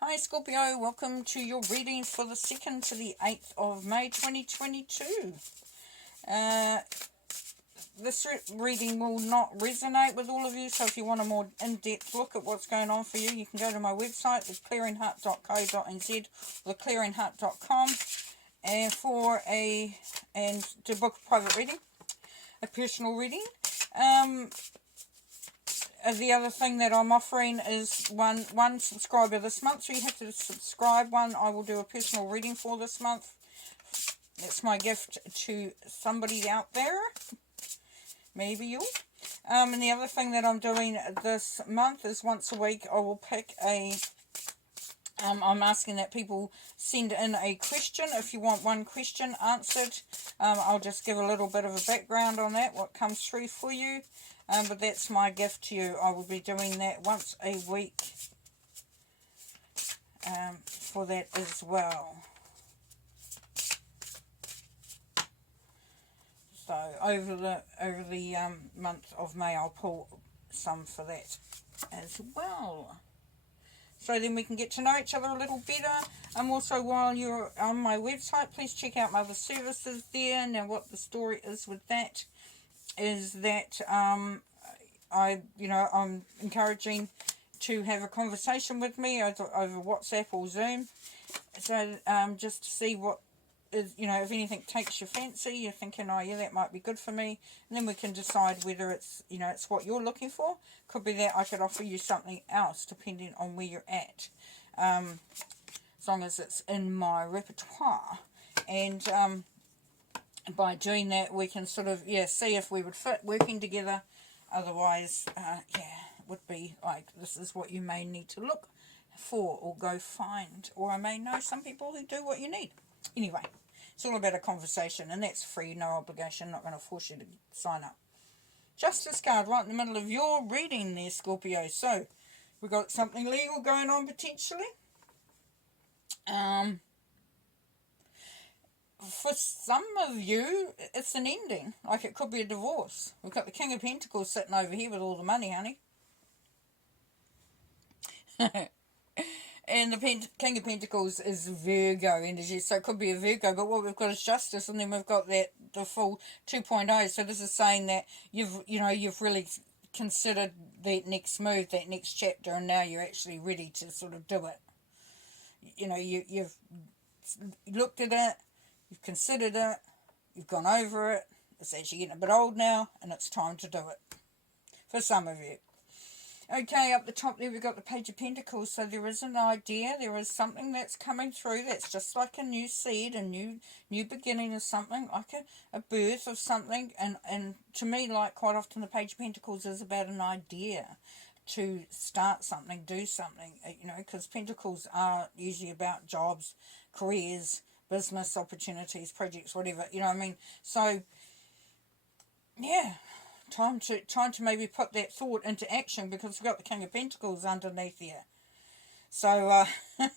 Hi Scorpio, welcome to your readings for the 2nd to the 8th of May 2022. This reading will not resonate with all of you, so if you want a more in-depth look at what's going on for you, you can go to my website, theclearingheart.co.nz or theclearingheart.com, and to book a private reading, a personal reading. The other thing that I'm offering is one subscriber this month, so you have to subscribe. I will do a personal reading for this month. That's my gift to somebody out there, maybe you. And the other thing that I'm doing this month is once a week I will pick I'm asking that people send in a question. If you want one question answered, I'll just give a little bit of a background on that, what comes through for you. But that's my gift to you. I will be doing that once a week for that as well. So over the month of May, I'll pull some for that as well. So then we can get to know each other a little better. Also, while you're on my website, please check out my other services there. Now, what the story is with that is that I'm encouraging to have a conversation with me over WhatsApp or Zoom. So just to see what is, if anything takes your fancy, you're thinking, oh yeah, that might be good for me, and then we can decide whether it's, it's what you're looking for. Could be that I could offer you something else depending on where you're at, as long as it's in my repertoire. And by doing that, we can sort of, see if we would fit working together. Otherwise, would be like, this is what you may need to look for or go find. Or I may know some people who do what you need. Anyway, it's all about a conversation, and that's free, no obligation. Not going to force you to sign up. Justice card right in the middle of your reading there, Scorpio. So, we've got something legal going on potentially. For some of you, it's an ending. Like it could be a divorce. We've got the King of Pentacles sitting over here with all the money, honey. And the King of Pentacles is Virgo energy, so it could be a Virgo. But what we've got is Justice, and then we've got the full 2.0. So this is saying that you've really considered that next move, that next chapter, and now you're actually ready to sort of do it. You've looked at it. You've considered it, you've gone over it, it's actually getting a bit old now, and it's time to do it, for some of you. Okay, up the top there we've got the Page of Pentacles, so there is an idea, there is something that's coming through that's just like a new seed, a new beginning of something, like a birth of something, and to me, like quite often the Page of Pentacles is about an idea to start something, do something, because Pentacles are usually about jobs, careers, business opportunities, projects, whatever, so yeah, time to maybe put that thought into action, because we've got the King of Pentacles underneath here. So and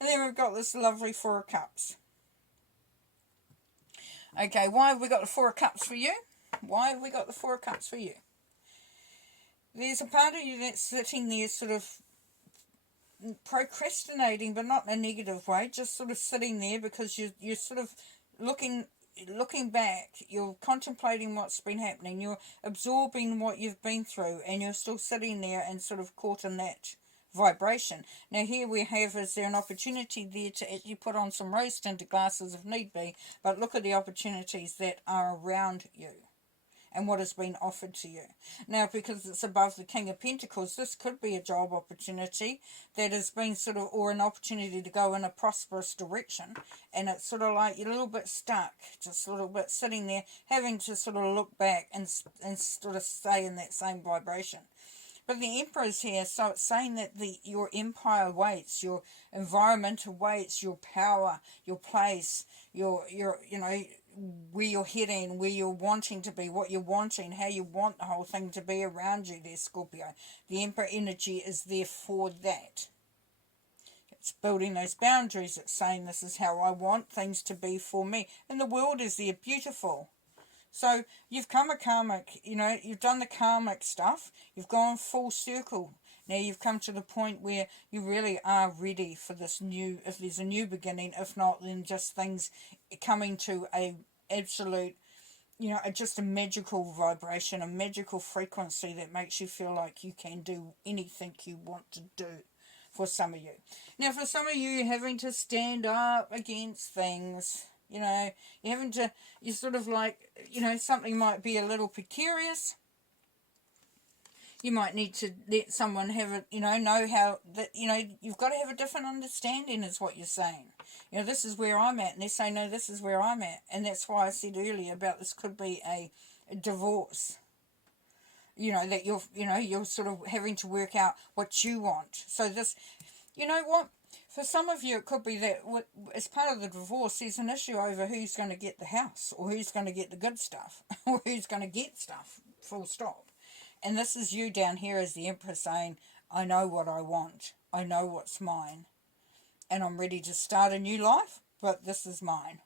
then we've got this lovely Four of Cups. Okay, why have we got the Four of Cups for you? Why have we got the Four of Cups for you? There's a part of you that's sitting there sort of procrastinating, but not in a negative way, just sort of sitting there because you're sort of looking back, you're contemplating what's been happening, you're absorbing what you've been through, and you're still sitting there and sort of caught in that vibration. Now here we have, is there an opportunity there to actually put on some rose tinted glasses if need be, but look at the opportunities that are around you and what has been offered to you. Now, because it's above the King of Pentacles, this could be a job opportunity that has been sort of, or an opportunity to go in a prosperous direction, and it's sort of like you're a little bit stuck, just a little bit sitting there, having to sort of look back and sort of stay in that same vibration. But the Emperor's here, so it's saying that your empire waits, your environment awaits, your power, your place, your where you're heading, where you're wanting to be, what you're wanting, how you want the whole thing to be around you there, Scorpio. The Emperor energy is there for that. It's building those boundaries. It's saying this is how I want things to be for me. And the world is there, beautiful. So you've come a karmic, you've done the karmic stuff. You've gone full circle. Now you've come to the point where you really are ready for this new, if there's a new beginning. If not, then just things coming to a absolute, you know, just a magical vibration, a magical frequency that makes you feel like you can do anything you want to do, for some of you. Now, for some of you, you're having to stand up against things. You know, you're having to, you're sort of like, you know, something might be a little precarious. You might need to let someone have it, you know how, that, you know, you've got to have a different understanding is what you're saying. You know, this is where I'm at. And they say, no, this is where I'm at. And that's why I said earlier about this could be a divorce. You know, that you're, you know, you're sort of having to work out what you want. So this, you know what? For some of you, it could be that as part of the divorce, there's an issue over who's going to get the house, or who's going to get the good stuff, or who's going to get stuff, full stop. And this is you down here as the Emperor saying, I know what I want. I know what's mine. And I'm ready to start a new life, but this is mine.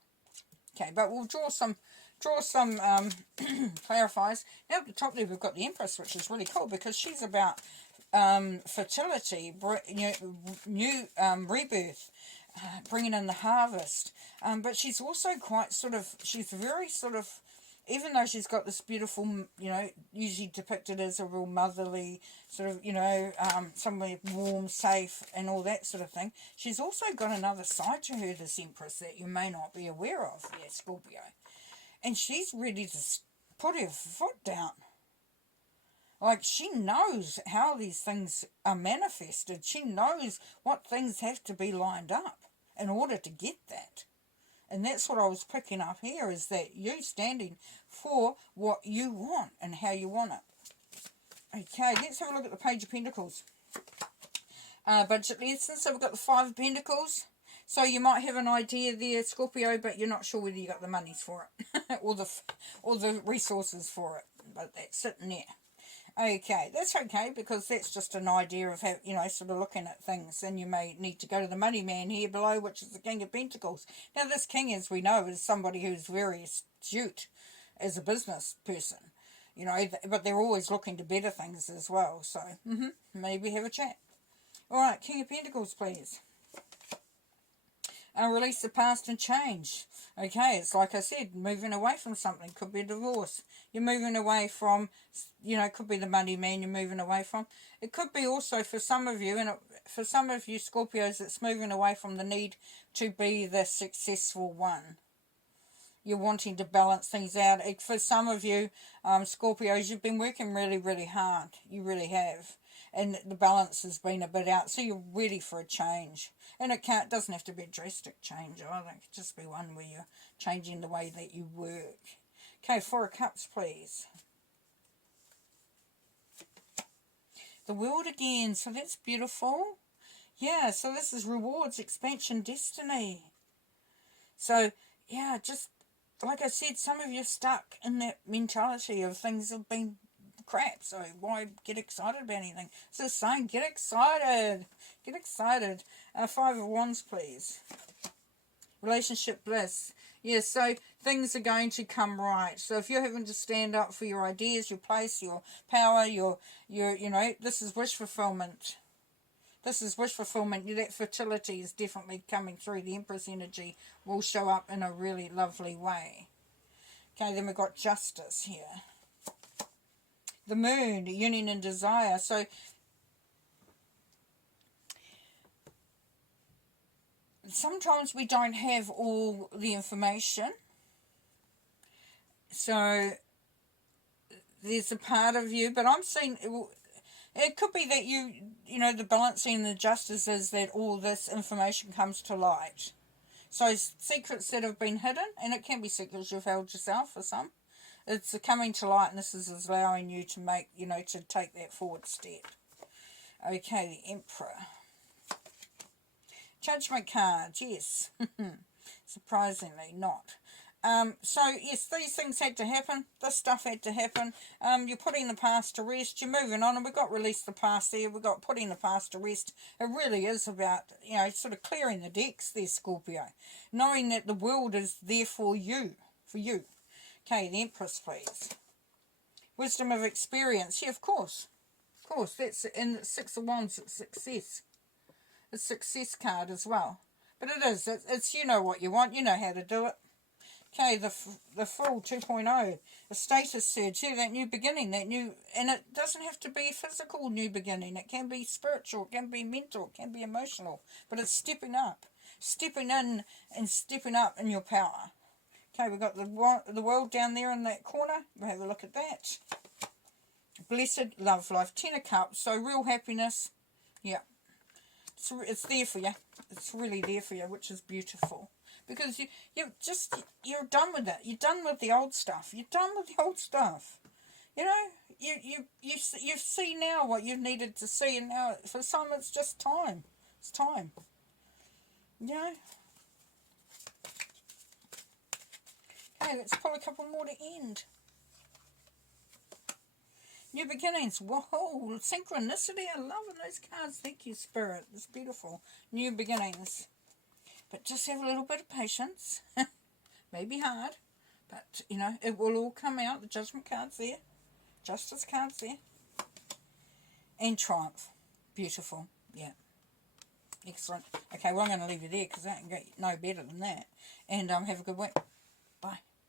Okay, but we'll draw some clarifiers. Now at the top there we've got the Empress, which is really cool because she's about fertility, new rebirth, bringing in the harvest. But she's also quite sort of, she's very sort of, even though she's got this beautiful, you know, usually depicted as a real motherly sort of, you know, somewhere warm, safe, and all that sort of thing, she's also got another side to her, this Empress, that you may not be aware of yet, Scorpio. And she's ready to put her foot down. Like, she knows how these things are manifested. She knows what things have to be lined up in order to get that. And that's what I was picking up here, is that you standing for what you want and how you want it. Okay, let's have a look at the Page of Pentacles. Budget lessons. So we've got the Five of Pentacles. So you might have an idea there, Scorpio, but you're not sure whether you got the monies for it or the resources for it. But that's sitting there. Okay, that's okay, because that's just an idea of how, you know, sort of looking at things. And you may need to go to the money man here below, which is the King of Pentacles. Now, this king, as we know, is somebody who's very astute as a business person, you know, but they're always looking to better things as well. So, maybe have a chat. All right, King of Pentacles, please. Release the past and change. Okay, it's like I said, moving away from something. Could be a divorce. You're moving away from, you know, it could be the money man you're moving away from. It could be also for some of you, and for some of you Scorpios, it's moving away from the need to be the successful one. You're wanting to balance things out. For some of you Scorpios, you've been working really, really hard. You really have. And the balance has been a bit out, so you're ready for a change. And it doesn't have to be a drastic change either. It could just be one where you're changing the way that you work. Okay, Four of Cups, please. The World again, so that's beautiful. Yeah, so this is rewards, expansion, destiny. So, yeah, just like I said, some of you are stuck in that mentality of things have been crap, so why get excited about anything? So it's saying, get excited. Get excited. Five of Wands, please. Relationship bliss. Yeah, so things are going to come right. So if you're having to stand up for your ideas, your place, your power, your you know, this is wish fulfillment. This is wish fulfillment. That fertility is definitely coming through. The Empress energy will show up in a really lovely way. Okay, then we've got justice here. The Moon, union and desire. So sometimes we don't have all the information. So there's a part of you, but I'm seeing it could be that you know, the balancing and the justice is that all this information comes to light. So secrets that have been hidden, and it can be secrets you've held yourself for some. It's coming to light, and this is allowing you to make, you know, to take that forward step. Okay, the Emperor. Judgment card, yes. Surprisingly not. So, yes, these things had to happen. This stuff had to happen. You're putting the past to rest. You're moving on, and we've got release the past there. We've got putting the past to rest. It really is about, you know, sort of clearing the decks there, Scorpio. Knowing that the world is there for you. For you. Okay, the Empress, please. Wisdom of experience. Yeah, of course. course, that's in the Six of Wands. It's success. It's success card as well. But it is. It's you know what you want. You know how to do it. Okay, the Fool 2.0, a status surge. Yeah, that new beginning, that new, and it doesn't have to be a physical new beginning. It can be spiritual, it can be mental, it can be emotional. But it's stepping up, stepping in, and stepping up in your power. Okay, we've got the world down there in that corner. We'll have a look at that. Blessed love life, 10 of Cups. So real happiness. Yeah, it's there for you. It's really there for you, which is beautiful. Because you're done with it. You're done with the old stuff. You're done with the old stuff. You know, you see now what you needed to see, and now for some it's just time. It's time. You know. Okay, let's pull a couple more to end. New beginnings. Whoa, synchronicity. I'm loving those cards. Thank you, Spirit. It's beautiful. New beginnings. But just have a little bit of patience. Maybe hard, but, you know, it will all come out. The Judgment card's there. Justice card's there. And Triumph. Beautiful. Yeah. Excellent. Okay, well, I'm going to leave you there because I can get no better than that. And have a good week.